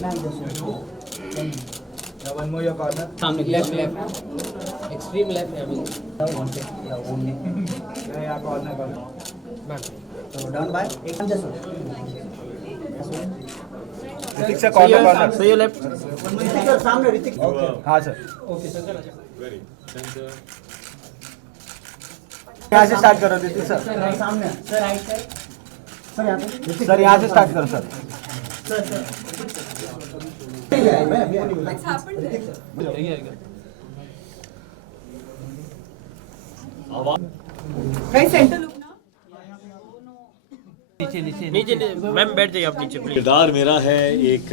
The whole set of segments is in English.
Now one more your corner. Left. Extreme left. I mean. Yeah, corner. Back. So down by Ritik sir, corner. So your left. Hrithik sir सामने ऋतिक हाँ sir. Okay, sir. Very center. यहाँ से start करो Hrithik sir. Sir सामने sir right side sir यहाँ पे sir यहाँ से स्टार्ट करो sir. What's happened there? Guys, center look now. नीचे मैम बैठ जाइए आप नीचे प्लीज. किरदार मेरा है एक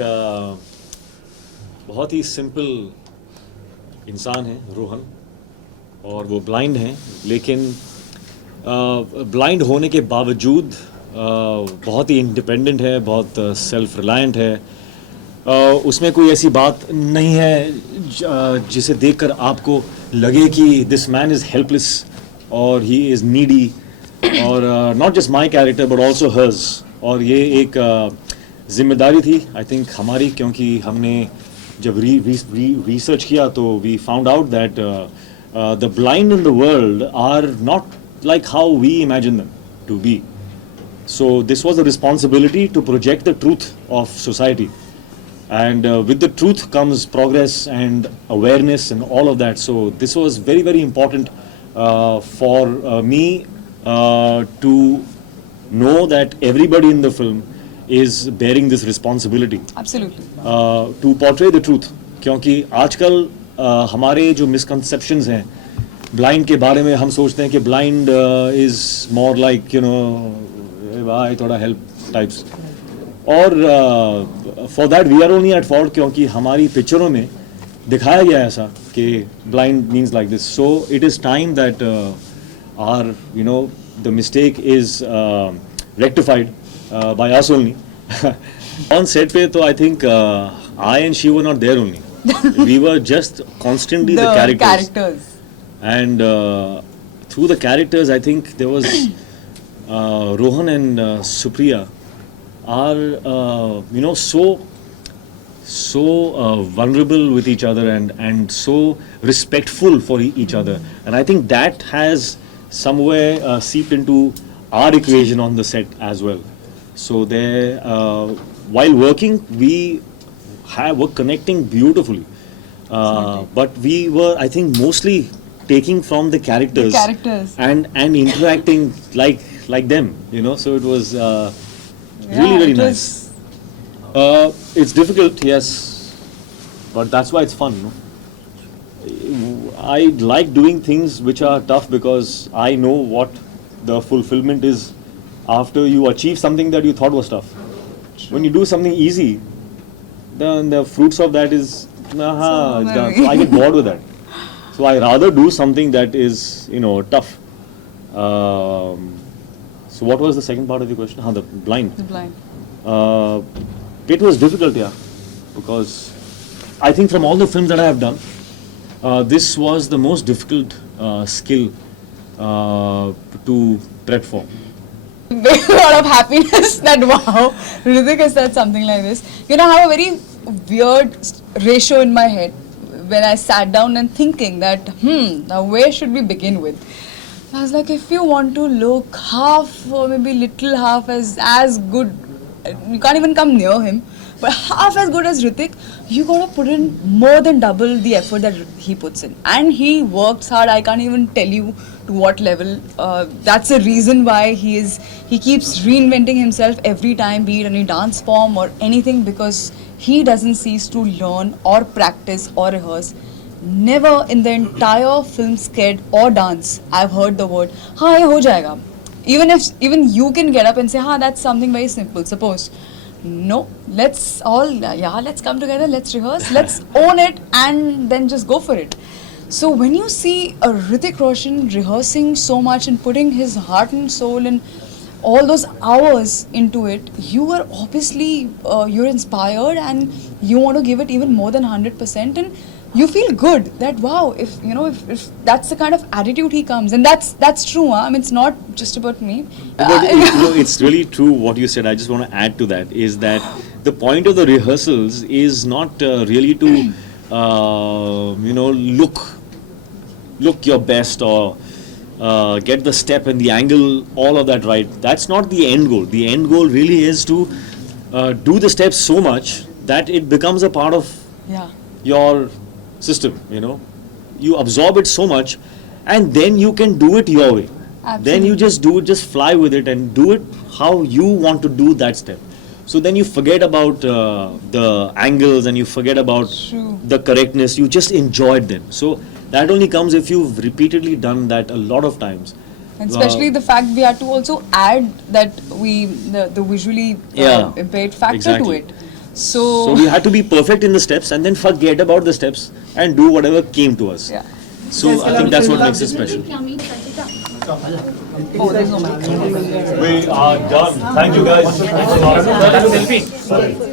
बहुत ही सिंपल इंसान है रोहन, और वो ब्लाइंड है, लेकिन ब्लाइंड होने के बावजूद बहुत ही इंडिपेंडेंट है, बहुत सेल्फ रिलायंट है. उसमें कोई ऐसी बात नहीं है जिसे देखकर आपको लगे कि दिस मैन इज़ हेल्पलेस और ही इज़ नीडी, और not just my character but also hers. और ये एक जिम्मेदारी थी आई थिंक हमारी, क्योंकि हमने जब रिसर्च किया तो we found out that the blind in the world are not like how we imagine them to be. So this was the responsibility to project the truth of society, and with the truth comes progress and awareness and all of that. So this was very, very important for me to know that everybody in the film is bearing this responsibility. Absolutely. To portray the truth, क्योंकि आजकल हमारे जो misconceptions हैं blind के बारे में, हम सोचते हैं कि blind is more like you know भाई थोड़ा हेल्प टाइप्स, और for that we are only at fault, क्योंकि हमारी पिक्चरों में दिखाया गया है ऐसा कि blind means like this. So it is time that are you know the mistake is rectified by us only. On set पे तो I think I and she were not there only, we were just constantly the characters, and through the characters I think there was Rohan and Supriya are you know so vulnerable with each other and so respectful for each other, and I think that has somewhere seeped into our equation on the set as well. So there while working we were connecting beautifully, but we were I think mostly taking from the characters, and interacting like them, you know. So it was really very nice. It's difficult, yes, but that's why it's fun, no? I like doing things which are tough because I know what the fulfillment is after you achieve something that you thought was tough. When you do something easy, then the fruits of that is it's done. So I get bored with that. So I rather do something that is, you know, tough. So what was the second part of the question? The blind. The blind. It was difficult, yeah, because I think from all the films that I have done, this was the most difficult skill to tread for. A lot of happiness that wow, Hrithik has said something like this. You know, I have a very weird ratio in my head when I sat down and thinking that now where should we begin with? I was like, if you want to look half or maybe little half as good, you can't even come near him, but half as good as Hrithik, you gotta put in more than double the effort that he puts in. And he works hard. I can't even tell you to what level. That's the reason why he keeps reinventing himself every time, be it any dance form or anything, because he doesn't cease to learn or practice or rehearse. Never in the entire film sked or dance I've heard the word हाँ ये हो जाएगा. Even you can get up and say हाँ that's something very simple. Suppose no, let's come together, let's rehearse, let's own it and then just go for it. So when you see a Hrithik Roshan rehearsing so much and putting his heart and soul and all those hours into it, you are obviously you're inspired and you want to give it even more than 100%, and you feel good that wow, if you know if that's the kind of attitude he comes, and that's true. I mean, it's not just about me. But, you know, it's really true what you said. I just want to add to that is that the point of the rehearsals is not really to look your best or get the step and the angle, all of that right. That's not the end goal. The end goal really is to do the steps so much that it becomes a part of Yeah. your system. You absorb it so much, and then you can do it your way. Then you just do it, just fly with it and do it how you want to do that step. So then you forget about the angles and you forget about True. the correctness. You just enjoyed them. So that only comes if you've repeatedly done that a lot of times. And especially the fact we had to also add that the visually Yeah, impaired factor exactly. to it. So, So we had to be perfect in the steps and then forget about the steps and do whatever came to us. yeah. So I think that's what makes it special. Oh, there's no mic. We are done. Thank you guys. Selfie.